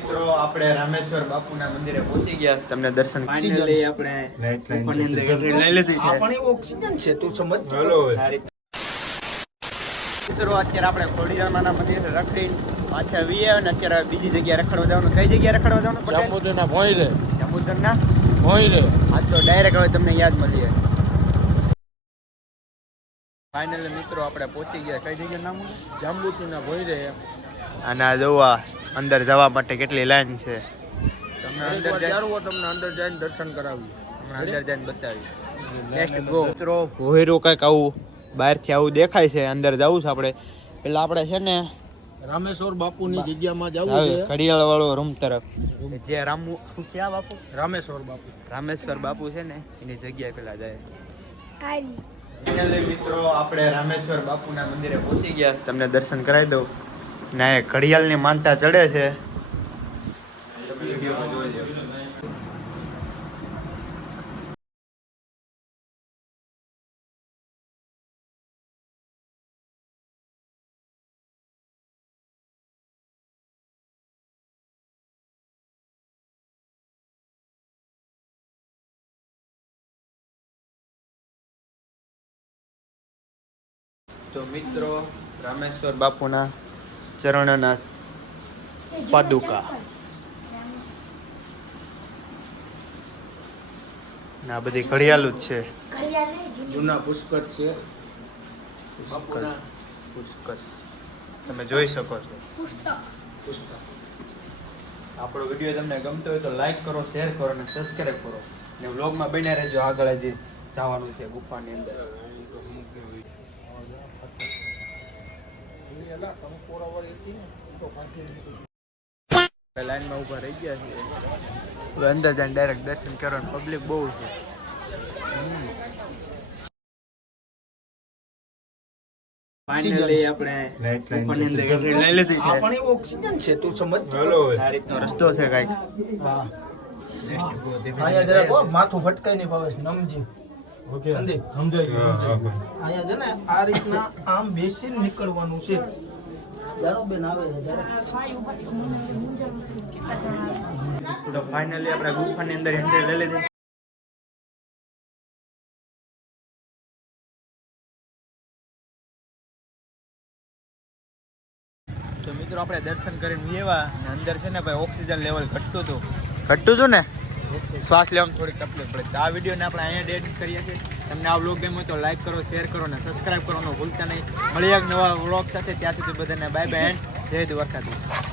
મિત્રો આપણે રામેશ્વર બાપુના મંદિરે પહોંચી ગયા. તમને દર્શન ફાઇનલી આપણે ઉપરની અંદર એન્ટ્રી લઈ લીધી છે. આપણે ઓક્સિજન છે તું સમજ. મિત્રો અત્યારે આપણે ખોડિયારના મંદિરે રખડીને પાછા વીએ અને અત્યારે બીજી જગ્યાએ રખડવા જવાનું. કઈ જગ્યાએ રખડવા જવાનું? જંબુદરના ભોંયરે. જંબુદરના ભોંયરે. આ તો ડાયરેક્ટ હવે તમને યાદ મળીએ. ફાઇનલી મિત્રો આપણે પહોંચી ગયા. કઈ જગ્યાએ નામ? જંબુદરના ભોંયરે. અને આ જોવા અંદર જવા માટે કેટલી લાઈન છે. તમને અંદર જારું તમને અંદર જઈને દર્શન કરાવીએ. અંદર જઈને બતાવીએ. Next go. મિત્રો ભોયરું કંઈક આવું બહારથી આવું દેખાય છે. અંદર જવું છે આપણે. પેલા આપણે છે ને રામેશ્વર બાપુની જગ્યામાં જવું છે. ઘડિયાળ વાળો રૂમ તરફ જે રામુ ક્યાં બાપુ? રામેશ્વર બાપુ. રામેશ્વર બાપુ છે ને એની જગ્યાએ પેલા જાય. ફાઇનલી મિત્રો આપણે રામેશ્વર બાપુના મંદિરે પહોંચી ગયા. તમને દર્શન કરાવી દઉં. ના એ ઘડિયાળની માનતા ચડે છે. વિડીયોમાં જોઈ લો. તો મિત્રો રામેશ્વર બાપુના ચરણના પાદુકા ના બધી ઘડિયાળું જ છે. જૂના પુષ્કર છે બાપુના. પુષ્કસ તમે જોઈ શકો છો. પુસ્તક. આપણો વિડીયો તમને ગમતો હોય તો લાઈક કરો, શેર કરો અને સબસ્ક્રાઇબ કરો. ને વ્લોગમાં બન્યા રહેજો. આગળ હજી જવાનું છે ગુફાની અંદર. લાઈનમાં ઉભા રહી ગયા છે. હવે અંદર જઈને ડાયરેક્ટ દર્શન કરવાનું. પબ્લિક બહુ છે. ફાઇનલી આપણે ઉપરની અંદર એન્ટ્રી લઈ લીધી છે. આપણે ઓક્સિજન છે તું સમજ. આ રીતનો રસ્તો છે કાંઈક. અહીંયા જરા માથું ફટકાઈ નહીં ભાવેશ નમજી. સંદીપ અહીંયા છે ને આ રીતના આમ બેસીને નીકળવાનું છે. જારો બેન આવે તો ફાઇનલી આપણે ગુફાની અંદર એન્ટ્રી લઈ લીધી. તો મિત્રો આપણે દર્શન કરીને એવા અંદર છે ને ભાઈ ઓક્સિજન લેવલ ઘટતું હતું ને શ્વાસ લેવામાં થોડીક તકલીફ પડે. આ વિડીયોને આપણે અહીંયા એડિટ કરીએ છીએ. તમને આ વ્લોગ ગમ્યો તો લાઈક કરો, શેર કરો અને સબસ્ક્રાઇબ કરવાનું ભૂલતા નહીં. મળીએ એક નવા વ્લોગ સાથે. ત્યાં સુધી બધાને બાય બાય એન્ડ જય દ્વારકાધીશ.